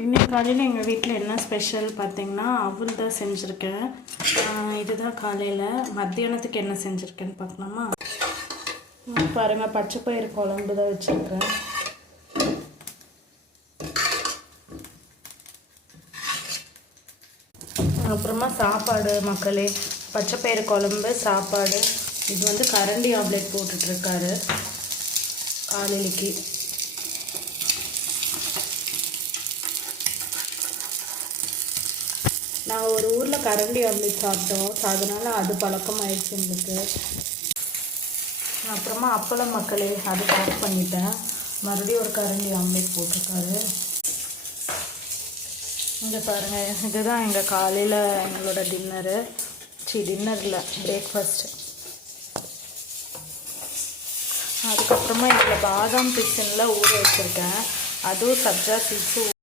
இன்னைக்கு காலையில் எங்கள் வீட்டில் என்ன ஸ்பெஷல் பார்த்தீங்கன்னா அவல் தான் செஞ்சுருக்கேன். இதுதான் காலையில். மத்தியானத்துக்கு என்ன செஞ்சுருக்கேன்னு பார்க்கலாமா? பாருங்கள், பச்சைப்பயிறு குழம்பு தான் வச்சுருக்கேன். அப்புறமா சாப்பாடு மக்களே, பச்சைப்பயிறு குழம்பு, சாப்பாடு. இது வந்து கரண்டி ஆம்லேட் போட்டுட்ருக்காரு காலையிலைக்கு. நாங்கள் ஒரு ஊரில் கரண்டி ஆம்லேட் சாப்பிட்டோம், அதனால் அது பழக்கமாயிடுச்சு எங்களுக்கு. அப்புறமா அப்பளம் மக்களே, அது பேக் பண்ணிட்டேன். மறுபடியும் ஒரு கரண்டி ஆம்லேட் போட்டிருக்காரு. இங்கே பாருங்கள், இதுதான் எங்கள் காலையில் எங்களோட டின்னரு. டின்னரில் பிரேக்ஃபாஸ்ட்டு. அதுக்கப்புறமா இதில் பாதாம் பிசினில் ஊற வச்சுருக்கேன். அதுவும் சப்ஜா சீட்ஸு